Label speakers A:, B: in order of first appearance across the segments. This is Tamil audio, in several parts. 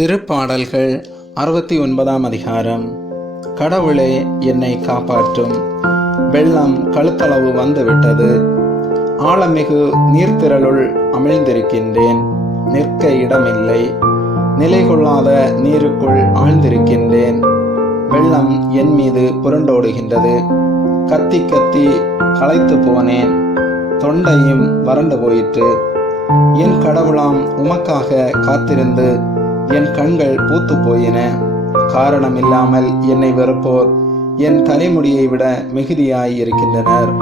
A: திருப்பாடல்கள் அறுபத்தி ஒன்பதாம் அதிகாரம். கடவுளே என்னை காப்பாற்றும். வெள்ளம் கழுத்தளவு வந்துவிட்டது. ஆழமிகு நீர்த்திரளுள் அமிழ்ந்திருக்கின்றேன். நிற்க இடமில்லை. நிலை கொள்ளாத நீருக்குள் ஆழ்ந்திருக்கின்றேன். வெள்ளம் என் மீது புரண்டோடுகின்றது. கத்தி கத்தி களைத்து போனேன். தொண்டையும் வறண்டு போயிற்று. என் கடவுளாம் உமக்காக காத்திருந்து என் கண்கள் பூத்து போயின காரணமில்லாமல் என்னை வெறுப்போர். என் தலைமுடியை விட மிகுதியாய் இருக்கின்றனர்.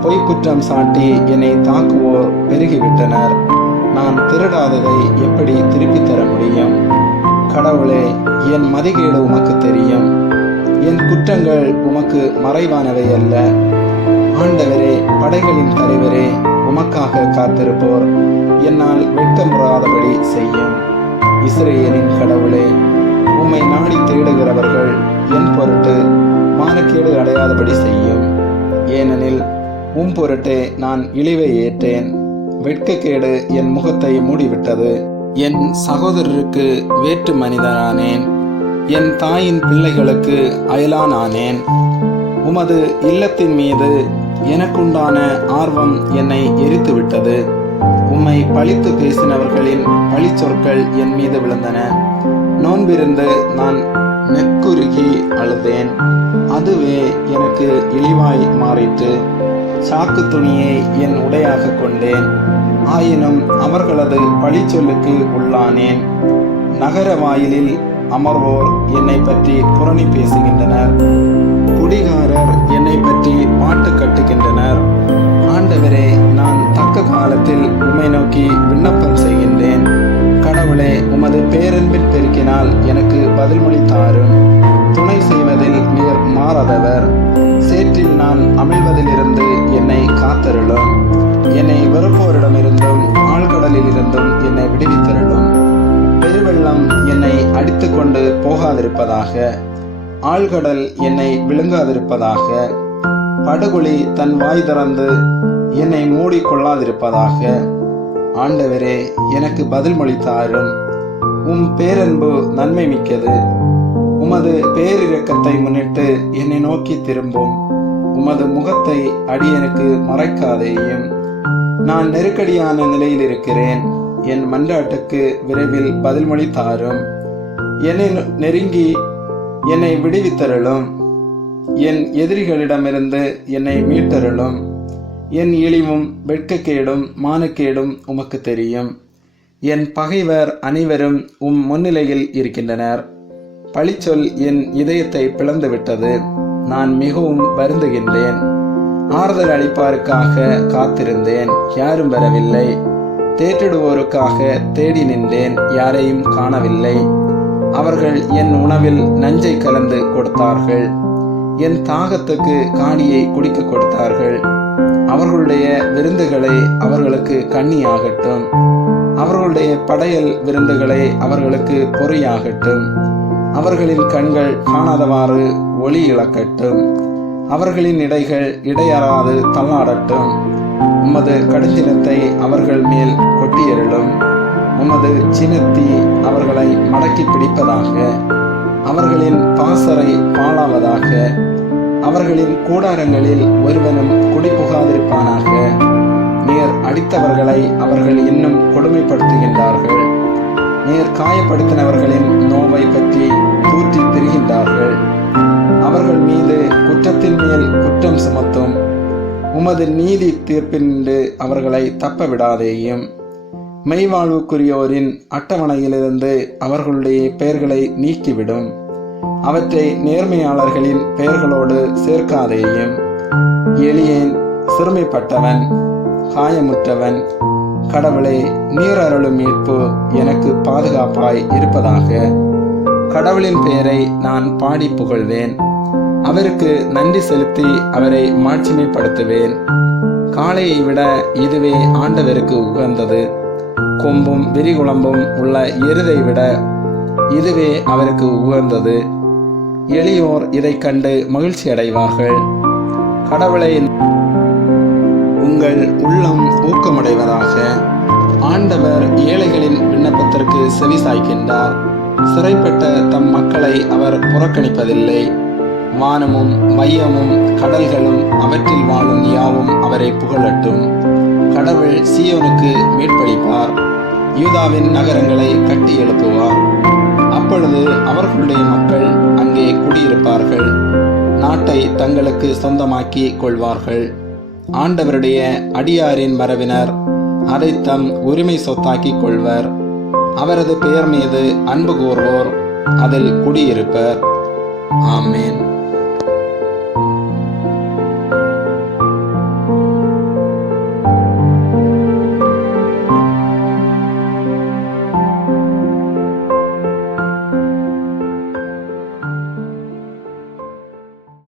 A: பொய்க்குற்றம் சாட்டி என்னை தாக்குவோர் பெருகிவிட்டனர். நான் திருடாததை எப்படி திருப்பித் தர முடியும்? கடவுளே என் மதிகேடு உமக்கு தெரியும். என் குற்றங்கள் உமக்கு மறைவானவை அல்ல. ஆண்டவரே படைகளின் தலைவரே உமக்காக காத்திருப்போர். என்னால் வெட்கமுறாதபடி செய்யும். இஸ்ரேலின் கடவுளே உம்மை நாடி தேடுகிறவர்கள் என் பொருட்டு மானக்கேடு அடையாதபடி செய்யும். ஏனெனில் உம் பொருட்டே நான் இழிவை ஏற்றேன். வெட்கக்கேடு என் முகத்தை மூடிவிட்டது. என் சகோதரருக்கு வேற்று மனிதனானேன். என் தாயின் பிள்ளைகளுக்கு அயலானானேன். உமது இல்லத்தின் மீது எனக்குண்டான ஆர்வம் என்னை எரித்துவிட்டது. உம்மை பழித்து பேசினவர்களின் பழிச்சொற்கள் என் மீது விழுந்தன. நோன்பிருந்து நான் நெக்குருகி அழுதேன். அதுவே எனக்கு இழிவாய் மாறிற்று. சாக்கு துணியை என் உடையாக கொண்டேன். ஆயினும் அவர்களது பழிச்சொல்லுக்கு உள்ளானேன். நகர வாயிலில் அமர்வோர் என்னை பற்றி புரணி பேசுகின்றனர். பதில்மொழித்தாரும் பதில்மொழி தாரும் துணை செய்வதில் நீர் மாறாதவர். சேற்றில் நான் அமிழ்வதிலிருந்து என்னை காத்தருளும். என்னை வெறுப்போரிடமிருந்தும் ஆழ்கடலில் இருந்தும் என்னை விடுவித்தருளும். பெருவெள்ளம் என்னை அடித்து கொண்டு போகாதிருப்பதாக. ஆழ்கடல் என்னை விழுங்காதிருப்பதாக. படுகொலி தன் வாய் திறந்து என்னை மூடிக்கொள்ளாதிருப்பதாக. ஆண்டவரே எனக்கு பதில்மொழி தாரும் உம் பேரன்பு நன்மை மிக்கது. உமது பேரிரக்கத்தை முன்னிட்டு என்னை நோக்கி திரும்பும். உமது முகத்தை அடியனுக்கு மறைக்காதேயும் நான் நெருக்கடியான நிலையில் இருக்கிறேன். என் மன்றாட்டுக்கு விரைவில் பதில்மொழி தாரும். என்னை நெருங்கி என்னை விடுவித்தருளும். என் எதிரிகளிடமிருந்து என்னை மீட்டருளும். என் இழிவும் வெட்கக்கேடும் மானக்கேடும் உமக்கு தெரியும். என் பகைவர் அனைவரும் உம் முன்னிலையில் இருக்கின்றனர். பழிச்சொல் என் இதயத்தை பிளந்துவிட்டது. நான் மிகவும் வருந்துகின்றேன். ஆறுதல் அளிப்பாருக்காக காத்திருந்தேன். யாரும் வரவில்லை. தேற்றிடுவோருக்காக தேடி நின்றேன். யாரையும் காணவில்லை. அவர்கள் என் உணவில் நஞ்சை கலந்து கொடுத்தார்கள். என் தாகத்துக்கு காணியை குடிக்க கொடுத்தார்கள். அவர்களுடைய விருந்துகளை அவர்களுக்கு கண்ணியாகட்டும். அவர்களுடைய படையல் விருந்துகளை அவர்களுக்கு பொறியாகட்டும். அவர்களின் கண்கள் காணாதவாறு ஒளி இழக்கட்டும். அவர்களின் இடைகள் இடையறாது தள்ளாடட்டும். உமது கடுத்தினத்தை அவர்கள் மேல் கொட்டியருளும். உமது சினத்தி அவர்களை மடக்கி பிடிப்பதாக. அவர்களின் பாசறை பாழாவதாக. அவர்களின் கூடாரங்களில் ஒருவனும் குடிபுகாதிருப்பானாக. நீர் அடித்தவர்களை அவர்கள் இன்னும் கொடுமைப்படுத்துகின்றார்கள். நீர் காயப்படுத்தினவர்களின் நோவை பற்றி தூற்றி திரிகின்றார்கள். அவர்கள் மீது குற்றத்தின் மேல் குற்றம் சுமத்தும் உமது நீதி தீர்ப்பின்று அவர்களை தப்ப விடாதேயும் மெய்வாழ்வுக்குரியோரின் அட்டவணையிலிருந்து அவர்களுடைய பெயர்களை நீக்கிவிடும். அவற்றை நேர்மையாளர்களின் பெயர்களோடு சேர்க்காதேயும். எளியேன் சிறுமைப்பட்டவன். காயமுற்றவன். கடவுளை நீர் அருளும் மீட்பு எனக்கு பாதுகாப்பாய் இருப்பதாக. கடவுளின் பெயரை நான் பாடி புகழ்வேன். அவருக்கு நன்றி செலுத்தி அவரை மாட்சிமைப்படுத்துவேன். காளையை விட இதுவே ஆண்டவருக்கு உகந்தது. கொம்பும் விரிகுளம்பும் உள்ள எருதை விட இதுவே அவருக்கு உகந்தது. எளியோர் இதை கண்டு மகிழ்ச்சி அடைவார்கள் கடவுளை உங்கள் உள்ளம் ஊக்கமடைவதாக ஆண்டவர் ஏழைகளின் விண்ணப்பத்திற்கு செவி சாய்க்கின்றார். சிறைப்பட்ட தம் மக்களை அவர் புறக்கணிப்பதில்லை. வானமும் மையமும் கடல்களும் அவற்றில் வாழும் யாவும் அவரை புகழட்டும். கடவுள் சியோனுக்கு மீட்பளிப்பார். யூதாவின் நகரங்களை கட்டி எழுப்புவார். அப்பொழுது அவர்களுடைய மக்கள் அங்கே குடியிருப்பார்கள். நாட்டை தங்களுக்கு சொந்தமாக்கி கொள்வார்கள். ஆண்டவருடைய அடியாரின் மரபினர் அதை தம் உரிமை சொத்தாக்கிக் கொள்வர். அவரது பெயர் மீது அன்பு கூர்வோர் அதில் குடியிருப்பர். ஆமேன்.